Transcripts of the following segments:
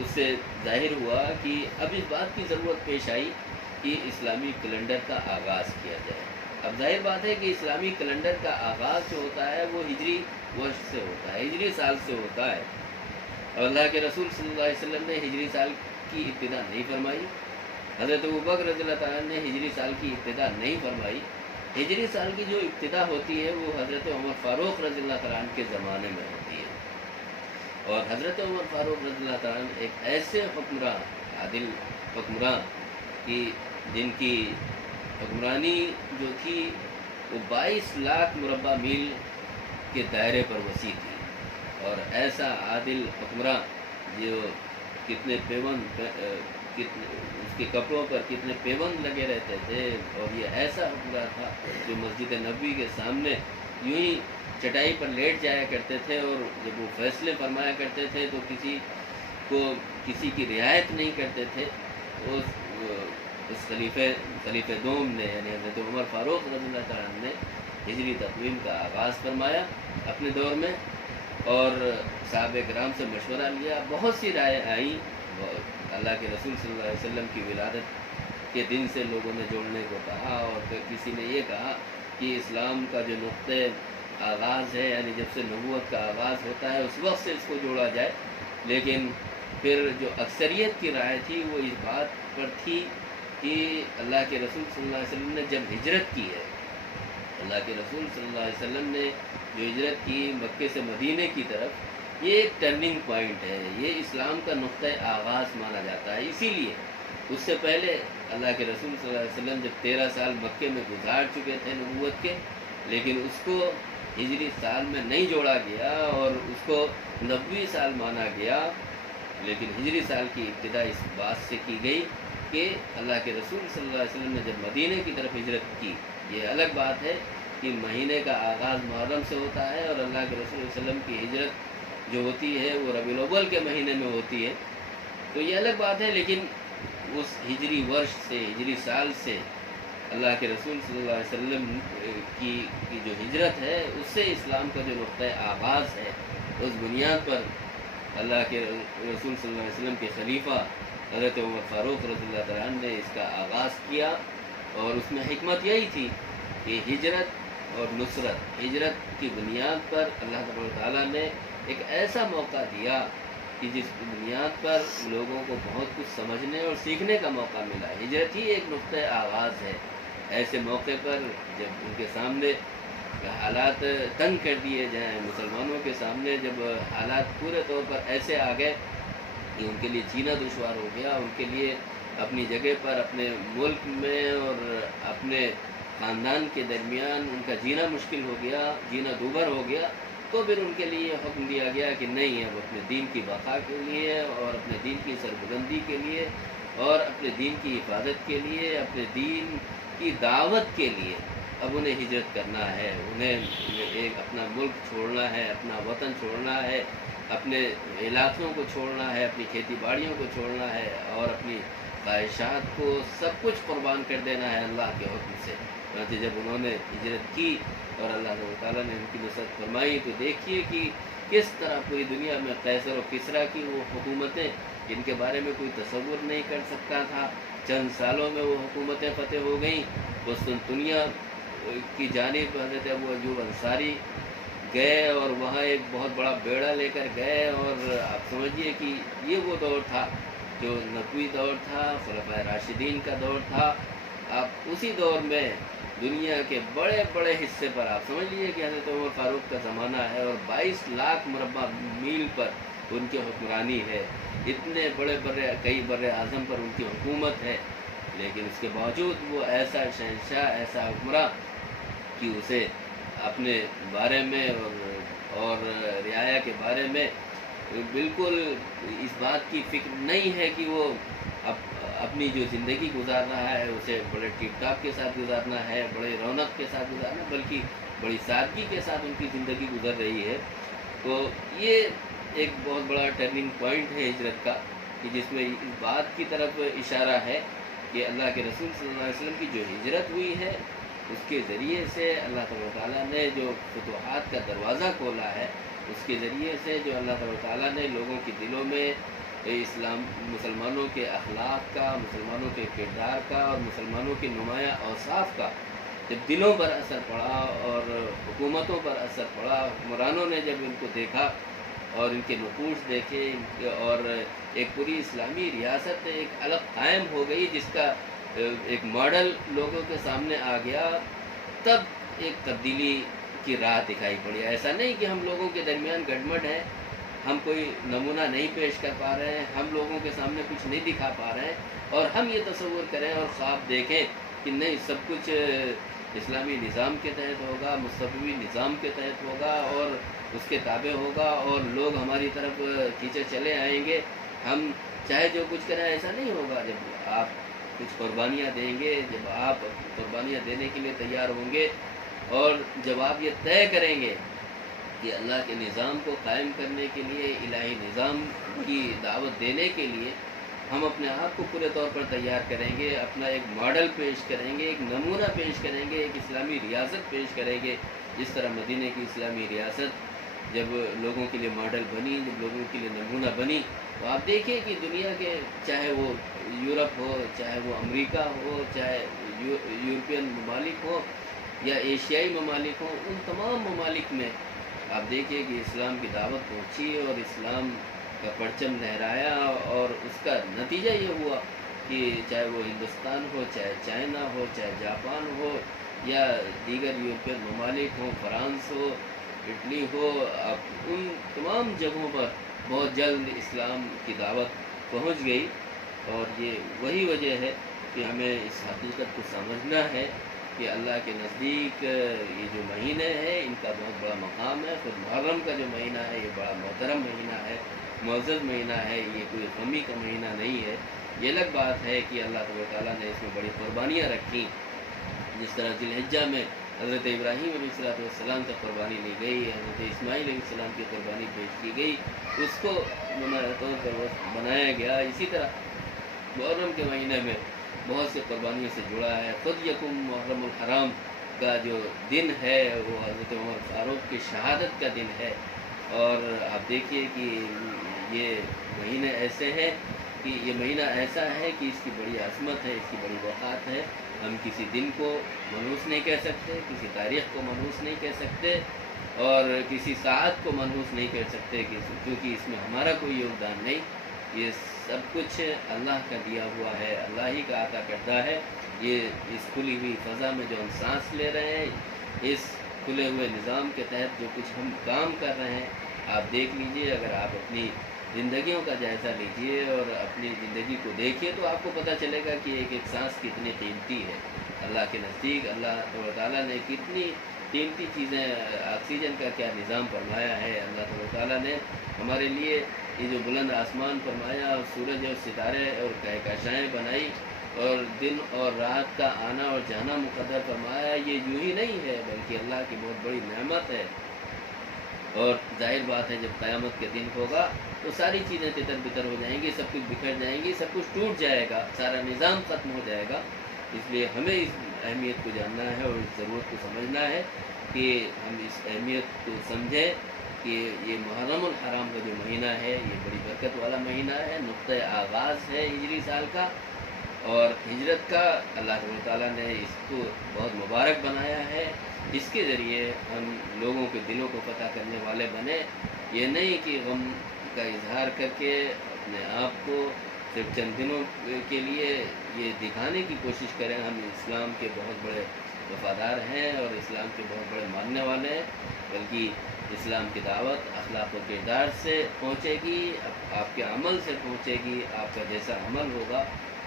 اس سے ظاہر ہوا کہ اب اس بات کی ضرورت پیش آئی کہ اسلامی کیلنڈر کا آغاز کیا جائے۔ اب ظاہر بات ہے کہ اسلامی کیلنڈر کا آغاز جو ہوتا ہے وہ ہجری ورش سے ہوتا ہے، ہجری سال سے ہوتا ہے، اور اللہ کے رسول صلی اللہ علیہ وسلم نے ہجری سال کی ابتدا نہیں فرمائی، حضرت ابوبکر رضی اللہ تعالیٰ نے ہجری سال کی ابتدا نہیں فرمائی۔ ہجری سال کی جو ابتدا ہوتی ہے وہ حضرت عمر فاروق رضی اللہ تعالیٰ عنہ کے زمانے میں ہوتی ہے، اور حضرت عمر فاروق رضی اللہ تعالیٰ عنہ ایک ایسے حکمراں، عادل حکمراں کی جن کی حکمرانی جو تھی وہ 22 لاکھ مربع میل کے دائرے پر وسیع تھی، اور ایسا عادل حکمراں جو کتنے پیوند اس کے کپڑوں پر کتنے پیوند لگے رہتے تھے، اور یہ ایسا حکمراں تھا جو مسجد نبوی کے سامنے یوں ہی چٹائی پر لیٹ جایا کرتے تھے، اور جب وہ فیصلے فرمایا کرتے تھے تو کسی کی رعایت نہیں کرتے تھے۔ اس خلیفہ دوم نے یعنی حضرت عمر فاروق رضی اللہ تعالیٰ عنہ نے ہجری تقویم کا آغاز فرمایا اپنے دور میں، اور صحابہ کرام سے مشورہ لیا، بہت سی رائے آئیں، اللہ کے رسول صلی اللہ علیہ وسلم کی ولادت کے دن سے لوگوں نے جوڑنے کو کہا، اور پھر کسی نے یہ کہا کہ اسلام کا جو نقطۂ آغاز ہے یعنی جب سے نبوت کا آغاز ہوتا ہے اس وقت سے اس کو جوڑا جائے، لیکن پھر جو اکثریت کی رائے تھی وہ اس بات پر تھی کہ اللہ کے رسول صلی اللہ علیہ وسلم نے جب ہجرت کی ہے، اللہ کے رسول صلی اللہ علیہ وسلم نے جو ہجرت کی مکے سے مدینے کی طرف، یہ ایک ٹرننگ پوائنٹ ہے، یہ اسلام کا نقطۂ آغاز مانا جاتا ہے۔ اسی لیے اس سے پہلے اللہ کے رسول صلی اللہ علیہ وسلم جب 13 سال مکے میں گزار چکے تھے نبوت کے، لیکن اس کو ہجری سال میں نہیں جوڑا گیا اور اس کو نبوی سال مانا گیا، لیکن ہجری سال کی ابتدا اس بات سے کی گئی کہ اللہ کے رسول صلی اللہ علیہ وسلم نے جب مدینے کی طرف ہجرت کی۔ یہ الگ بات ہے کہ مہینے کا آغاز محرم سے ہوتا ہے، اور اللہ کے رسول صلی اللہ علیہ وسلم کی ہجرت جو ہوتی ہے وہ ربیع الاول کے مہینے میں ہوتی ہے، تو یہ الگ بات ہے، لیکن اس ہجری ورش سے، ہجری سال سے اللہ کے رسول صلی اللہ علیہ وسلم کی جو ہجرت ہے اس سے اسلام کا جو نقطۂ آغاز ہے، اس بنیاد پر اللہ کے رسول صلی اللہ علیہ وسلم کے خلیفہ حضرت عمر فاروق رضی اللہ تعالیٰ عنہ نے اس کا آغاز کیا، اور اس میں حکمت یہی تھی کہ ہجرت اور نصرت، ہجرت کی بنیاد پر اللہ تبارک تعالیٰ نے ایک ایسا موقع دیا کہ جس بنیاد پر لوگوں کو بہت کچھ سمجھنے اور سیکھنے کا موقع ملا۔ ہجرت ہی ایک نقطۂ آغاز ہے۔ ایسے موقع پر جب ان کے سامنے حالات تنگ کر دیے جائیں، مسلمانوں کے سامنے جب حالات پورے طور پر ایسے آ گئے کہ ان کے لیے جینا دشوار ہو گیا، ان کے لیے اپنی جگہ پر، اپنے ملک میں اور اپنے خاندان کے درمیان ان کا جینا مشکل ہو گیا، جینا دوبھر ہو گیا، تو پھر ان کے لیے حکم دیا گیا کہ نہیں، اب اپنے دین کی بقا کے لیے اور اپنے دین کی سربلندی کے لیے اور اپنے دین کی حفاظت کے لیے، اپنے دین کی دعوت کے لیے اب انہیں ہجرت کرنا ہے، انہیں ایک اپنا ملک چھوڑنا ہے، اپنا وطن چھوڑنا ہے، اپنے علاقوں کو چھوڑنا ہے، اپنی کھیتی باڑیوں کو چھوڑنا ہے، اور اپنی خواہشات کو سب کچھ قربان کر دینا ہے اللہ کے حکم سے۔ جب انہوں نے ہجرت کی اور اللہ تعالیٰ نے ان کی نصرت فرمائی، تو دیکھیے کہ کس طرح پوری دنیا میں قیصر و کسریٰ کی وہ حکومتیں جن کے بارے میں کوئی تصور نہیں کر سکتا تھا، چند سالوں میں وہ حکومتیں فتح ہو گئیں۔ قسطنطنیہ کی جانب حضرت ابو ایوب انصاری گئے اور وہاں ایک بہت بڑا بیڑا لے کر گئے، اور آپ سمجھیے کہ یہ وہ دور تھا جو نبوی دور تھا، خلفائے راشدین کا دور تھا۔ آپ اسی دور میں دنیا کے بڑے بڑے حصے پر آپ سمجھ لیجیے کہ حضرت عمر فاروق کا زمانہ ہے، اور 22 لاکھ مربع میل پر ان کی حکمرانی ہے، اتنے بڑے کئی بر اعظم پر ان کی حکومت ہے، لیکن اس کے باوجود وہ ایسا شہنشاہ، ایسا حکمراں کہ اسے اپنے بارے میں اور رعایا کے بارے میں بالکل اس بات کی فکر نہیں ہے کہ وہ اپنی جو زندگی گزار رہا ہے اسے بڑے ٹپ ٹاپ کے ساتھ گزارنا ہے، بڑے رونق کے ساتھ گزارنا، بلکہ بڑی سادگی کے ساتھ ان کی زندگی گزر رہی ہے۔ تو یہ ایک بہت بڑا ٹرننگ پوائنٹ ہے ہجرت کا، کہ جس میں اس بات کی طرف اشارہ ہے کہ اللہ کے رسول صلی اللہ علیہ وسلم کی جو ہجرت ہوئی ہے اس کے ذریعے سے اللہ تبارک تعالیٰ نے جو فتوحات کا دروازہ کھولا ہے، اس کے ذریعے سے جو اللہ تبارک تعالیٰ نے لوگوں کے دلوں میں इस्लाम मुसलमानों के अखलाक का, मुसलमानों के किरदार का और मुसलमानों के नुमाया औसाफ का जब दिलों पर असर पड़ा और हुकूमतों पर असर पड़ा, हुक्मरानों ने जब इनको देखा और इनके नकूश देखे और एक पूरी इस्लामी रियासत एक अलग कायम हो गई जिसका एक मॉडल लोगों के सामने आ गया, तब एक तब्दीली की राह दिखाई पड़ी। ऐसा नहीं कि हम लोगों के दरमियान गड़बड़ है, हम कोई नमूना नहीं पेश कर पा रहे हैं, हम लोगों के सामने कुछ नहीं दिखा पा रहे हैं और हम ये तसव्वुर करें और ख्वाब देखें कि नहीं सब कुछ इस्लामी निज़ाम के तहत होगा, मुस्तफ़वी निज़ाम के तहत होगा और उसके ताबे होगा और लोग हमारी तरफ खींचे चले आएंगे, हम चाहे जो कुछ करें। ऐसा नहीं होगा। जब आप कुछ कुर्बानियाँ देंगे, जब आप कुर्बानियाँ देने के लिए तैयार होंगे और जब आप ये तय करेंगे कि अल्लाह के निज़ाम को कायम करने के लिए, इलाही निज़ाम की दावत देने के लिए हम अपने आप को पूरे तौर पर तैयार करेंगे, अपना एक मॉडल पेश करेंगे, एक नमूना पेश करेंगे, एक इस्लामी रियासत पेश करेंगे। जिस तरह मदीने की इस्लामी रियासत जब लोगों के लिए मॉडल बनी, जब लोगों के लिए नमूना बनी, तो आप देखिए कि दुनिया के चाहे वो यूरोप हो, चाहे वो अमेरिका हो, चाहे यूरोपियन ममालिक हो या एशियाई ममालिक हो, उन तमाम ममालिक में आप देखिए कि इस्लाम की दावत पहुँची और इस्लाम का परचम लहराया और उसका नतीजा ये हुआ कि चाहे वो हिंदुस्तान हो, चाहे चाइना हो, चाहे जापान हो या दीगर यूरोपियन ममालिक हो, फ्रांस हो, इटली हो, अब उन तमाम जगहों पर बहुत जल्द इस्लाम की दावत पहुंच गई। और ये वही वजह है कि हमें इस हकीकत को समझना है कि अल्लाह के नज़दीक ये जो महीने हैं इनका बहुत बड़ा मकाम है। फिर मुहर्रम का जो महीना है ये बड़ा मोहतरम महीना है, मुअज़्ज़ज़ महीना है, ये कोई गमी का महीना नहीं है। ये अलग बात है कि अल्लाह ताला ने इसमें बड़ी कुर्बानियाँ रखी। जिस तरह ज़िलहिज्जा में हज़रत इब्राहीम अलैहिस्सलाम से कुर्बानी ली गई, हज़रत इस्माईल अलैहिस्सलाम की कुर्बानी पेश की गई, उसको नुमाया तौर पर बनाया गया। इसी तरह मुहर्रम के महीने में बहुत से कुर्बानियों से जुड़ा है। ख़ुद यकुम मुहर्रमुल हराम का जो दिन है वो हज़रत उमर फ़ारूक की शहादत का दिन है। और आप देखिए कि ये महीने ऐसे हैं कि ये महीना ऐसा है कि इसकी बड़ी अज़मत है, इसकी बड़ी वक़ात है। हम किसी दिन को मनहूस नहीं कह सकते, किसी तारीख़ को मनहूस नहीं कह सकते और किसी साअत को मनहूस नहीं कह सकते क्योंकि इसमें हमारा कोई योगदान नहीं। ये सब कुछ अल्लाह का दिया हुआ है, अल्लाह ही का अता करता है। ये इस खुली हुई फ़ज़ा में जो हम सांस ले रहे हैं, इस खुले हुए निज़ाम के तहत जो कुछ हम काम कर रहे हैं, आप देख लीजिए। अगर आप अपनी ज़िंदगियों का जायज़ा लीजिए और अपनी ज़िंदगी को देखिए तो आपको पता चलेगा कि एक एक सांस कितनी कीमती है। अल्लाह के नज़दीक अल्लाह ताला ने कितनी कीमती चीज़ें, ऑक्सीजन का क्या निज़ाम फरमाया है। अल्लाह ताला ने हमारे लिए ये जो बुलंद आसमान फरमाया और सूरज और सितारे और कहकशाएँ बनाई और दिन और रात का आना और जाना मुक़द्दर फरमाया, ये यूँ ही नहीं है बल्कि अल्लाह की बहुत बड़ी नेमत है। और ज़ाहिर बात है जब क़यामत के दिन होगा तो सारी चीज़ें तितर बितर हो जाएंगी, सब कुछ बिखर जाएंगी, सब कुछ टूट जाएगा, सारा निज़ाम ख़त्म हो जाएगा। इसलिए हमें इस अहमियत को जानना है और इस ज़रूरत को समझना है कि हम इस अहमियत को समझें कि ये मुहर्रमुल हराम का जो महीना है ये बड़ी बरकत वाला महीना है, नुक़्ता आगाज़ है हिजरी साल का और हिजरत का। अल्लाह ताला ने इसको बहुत मुबारक बनाया है। इसके ज़रिए हम लोगों के दिलों को पता करने वाले बने। ये नहीं कि गम का इजहार करके अपने आप को सिर्फ चंद दिनों के लिए ये दिखाने की कोशिश करें हम इस्लाम के बहुत बड़े वफ़ादार हैं और इस्लाम के बहुत बड़े मानने वाले हैं, बल्कि इस्लाम की दावत अखलाक व किरदार से पहुँचेगी, आपके अमल से पहुँचेगी। आपका जैसा अमल होगा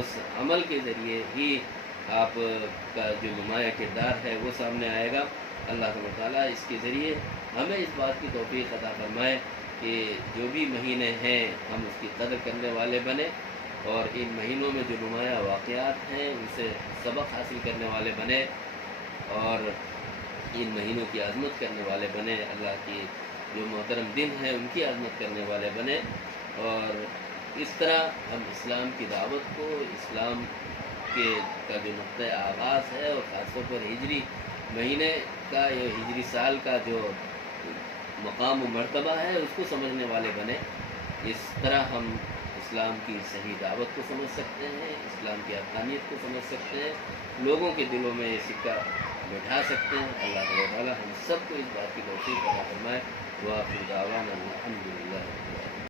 उस अमल के ज़रिए ही आप का जो नुमाया किरदार है वो सामने आएगा। अल्लाह ताला इसके ज़रिए हमें इस बात की तौफ़ीक़ अता फ़रमाए कि जो भी महीने हैं हम उसकी कदर करने वाले बने और इन महीनों में जो नुमाया वाक़यात हैं उनसे सबक हासिल करने वाले बने और इन महीनों की आज़मत करने वाले बने। अल्लाह की जो मोहतरम दिन है उनकी आज़मत करने वाले बने और इस तरह हम इस्लाम की दावत को, इस्लाम के का जो नुक़्ता आगाज़ है और ख़ासतौर पर हिजरी महीने का या हिजरी साल का जो मकाम व मर्तबा है उसको समझने वाले बने। इस तरह हम اسلام کی صحیح دعوت کو سمجھ سکتے ہیں، اسلام کی حقانیت کو سمجھ سکتے ہیں، لوگوں کے دلوں میں یہ سکہ بٹھا سکتے ہیں۔ اللہ تعالیٰ ہم سب کو اس بات کی توفیق عطا فرمائے۔ وآخر دعوانا الحمد للہ۔